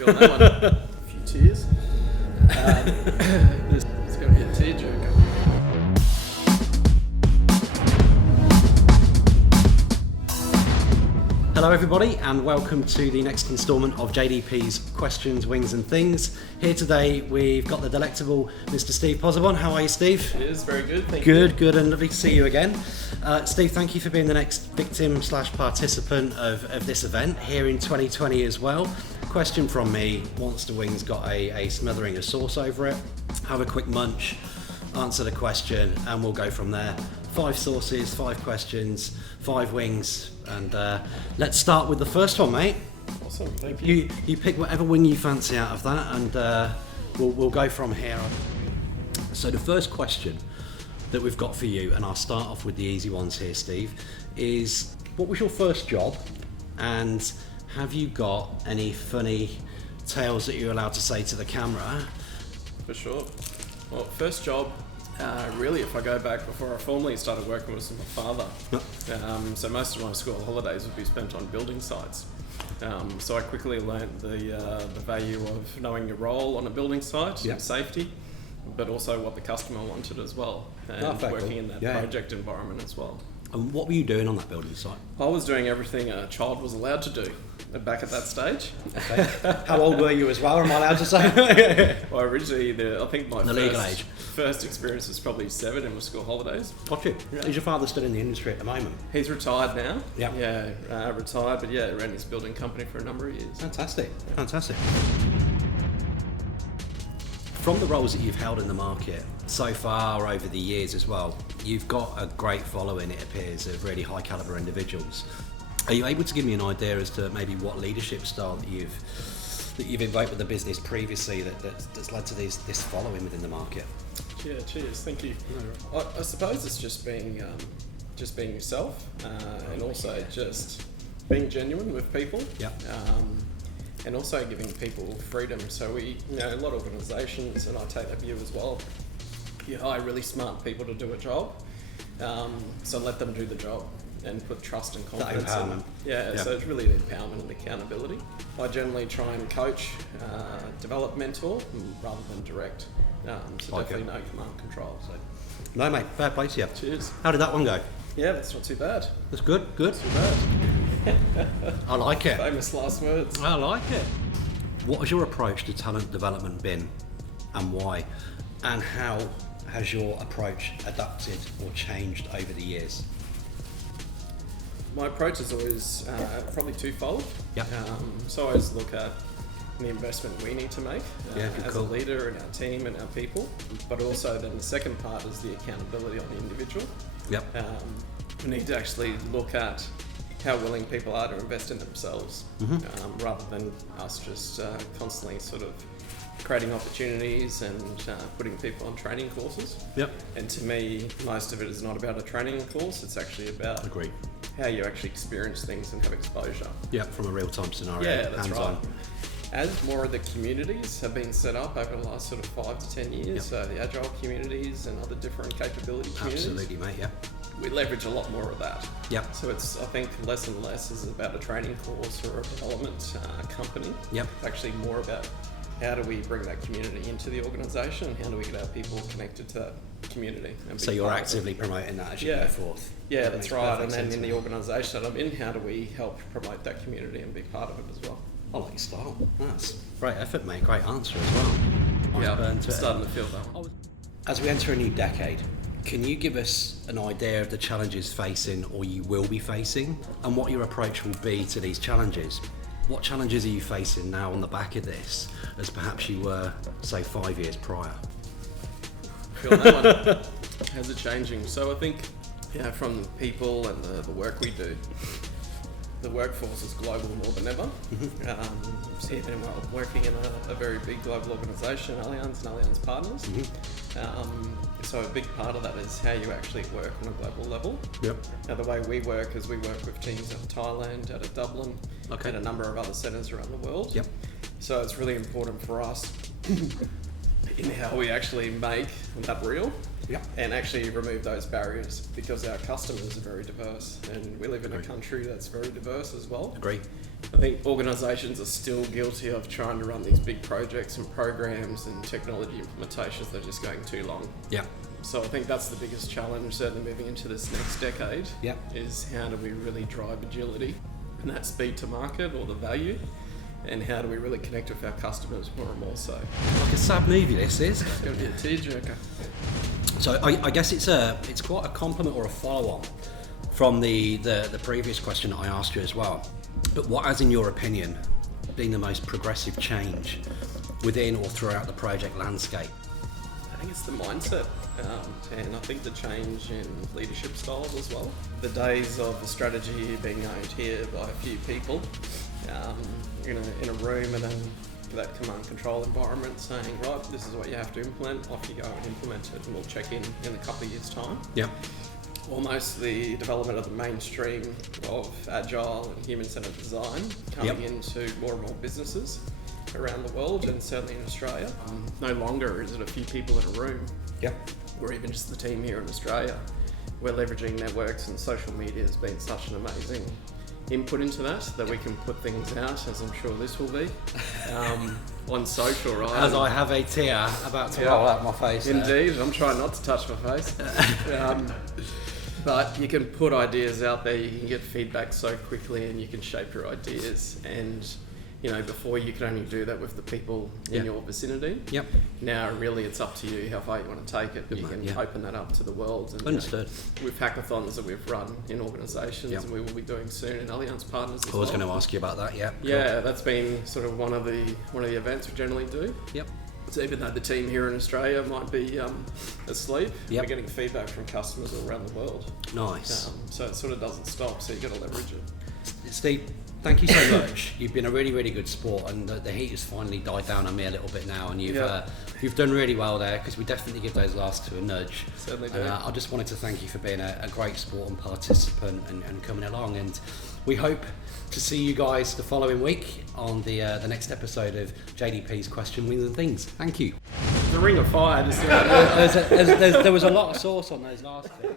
Feel that one. A few tears. It's going to be a tearjerker. Hello everybody and welcome to the next instalment of JDP's Questions, Wings and Things. Here today we've got the delectable Mr. Steve Pozzebon. How are you, Steve? It is very good, thank you. Good, and lovely to see you again. Steve, thank you for being the next victim / participant of this event here in 2020 as well. Question from me: once the wings got a smothering of sauce over it, have a quick munch, answer the question, and we'll go from there. 5 sauces, 5 questions, 5 wings, and let's start with the first one, mate. Awesome, thank you. You pick whatever wing you fancy out of that, and we'll go from here. So the first question that we've got for you, and I'll start off with the easy ones here, Steve, is what was your first job, and have you got any funny tales that you're allowed to say to the camera? For sure. Well, first job, really, if I go back before I formally started working, was with my father. So most of my school holidays would be spent on building sites. So I quickly learnt the value of knowing your role on a building site, and safety, but also what the customer wanted as well, and working in that project environment as well. And what were you doing on that building site? I was doing everything a child was allowed to do back at that stage. Okay. How old were you as well, am I allowed to say? Well, originally, I think my legal age. First experience was probably 7 in my school holidays. Gotcha. Is your father still in the industry at the moment? He's retired now. Yep. Yeah, retired, but ran his building company for a number of years. Fantastic. From the roles that you've held in the market so far over the years as well, you've got a great following, it appears, of really high caliber individuals. Are you able to give me an idea as to maybe what leadership style that you've invoked with the business previously that's led to this following within the market? Yeah, cheers, thank you. I suppose it's just being yourself, and also just being genuine with people. Yeah. And also giving people freedom. So a lot of organisations, and I take that view as well, you hire really smart people to do a job, so let them do the job and put trust and confidence that empowerment. in. So it's really an empowerment and accountability. I generally try and coach, develop, mentor, rather than direct. So definitely no command control. So. No, mate, fair play to you. Cheers. How did that one go? Yeah, that's not too bad. That's good. Not too bad. I like it. Famous last words. I like it. What has your approach to talent development been, and why? And how has your approach adapted or changed over the years? My approach is always probably twofold. Yep. So I always look at the investment we need to make as a leader in our team and our people, but also then the second part is the accountability on the individual. Yep. We need to actually look at how willing people are to invest in themselves, rather than us just constantly sort of creating opportunities and putting people on training courses. Yep. And to me, most of it is not about a training course, it's actually about how you actually experience things and have exposure. Yeah, from a real-time scenario. Yeah, that's hands-on. right. As more of the communities have been set up over the last sort of 5 to 10 years, so the agile communities and other different capability communities. Absolutely, mate, yeah. We leverage a lot more of that. Yep. So it's, I think, less and less is about a training course or a development company. Yep. It's actually more about how do we bring that community into the organisation and how do we get our people connected to that community. And so you're actively promoting that as you go forth. Yeah, that's right. And then in the organisation that I'm in, how do we help promote that community and be part of it as well? I like your style. That's great effort, mate. Great answer as well. Starting to feel that. As we enter a new decade, can you give us an idea of the challenges facing or you will be facing, and what your approach will be to these challenges? What challenges are you facing now on the back of this, as perhaps you were, say, 5 years prior? Feel that one. How's it changing? So I think, from the people and the work we do, the workforce is global more than ever. Working in a very big global organisation, Allianz and Allianz Partners. So a big part of that is how you actually work on a global level. Yep. Now the way we work is we work with teams out of Thailand, out of Dublin, and a number of other centres around the world. Yep. So it's really important for us in how we actually make that real. And actually remove those barriers, because our customers are very diverse and we live in a country that's very diverse as well. Agree. I think organisations are still guilty of trying to run these big projects and programs and technology implementations that are just going too long. Yeah. So I think that's the biggest challenge, certainly moving into this next decade, is how do we really drive agility and that speed to market or the value, and how do we really connect with our customers more and more so. Like a sad movie, this is. It's going to be a tearjerker. So I guess it's quite a compliment or a follow-on from the previous question that I asked you as well. But what has, in your opinion, been the most progressive change within or throughout the project landscape? I think it's the mindset, and I think the change in leadership styles as well. The days of the strategy being owned here by a few people in a room and then that command control environment saying, right, this is what you have to implement, off you go and implement it, and we'll check in a couple of years' time. Yeah. Almost the development of the mainstream of agile and human-centered design coming into more and more businesses around the world, and certainly in Australia. No longer is it a few people in a room, or even just the team here in Australia. We're leveraging networks, and social media has been such an amazing input into that we can put things out, as I'm sure this will be, on social, right? As I have a tear about to roll out my face. Indeed, I'm trying not to touch my face. But you can put ideas out there, you can get feedback so quickly, and you can shape your ideas. And before you could only do that with the people in your vicinity. Yep. Now really it's up to you how far you want to take it. You can open that up to the world. And, understood. With hackathons that we've run in organisations, and we will be doing soon in Allianz Partners as well. I was going to ask you about that. Yeah. Yeah, that's been sort of one of the events we generally do. Yep. So even though the team here in Australia might be asleep, we're getting feedback from customers all around the world. Nice. So it sort of doesn't stop, so you've got to leverage it. Steve, thank you so much. You've been a really, really good sport, and the heat has finally died down on me a little bit now, and you've done really well there, because we definitely give those last two a nudge. Certainly do. I just wanted to thank you for being a great sport and participant and coming along, and we hope to see you guys the following week on the next episode of JDP's Question, Wings and Things. Thank you. The Ring of Fire. There was a lot of sauce on those last two.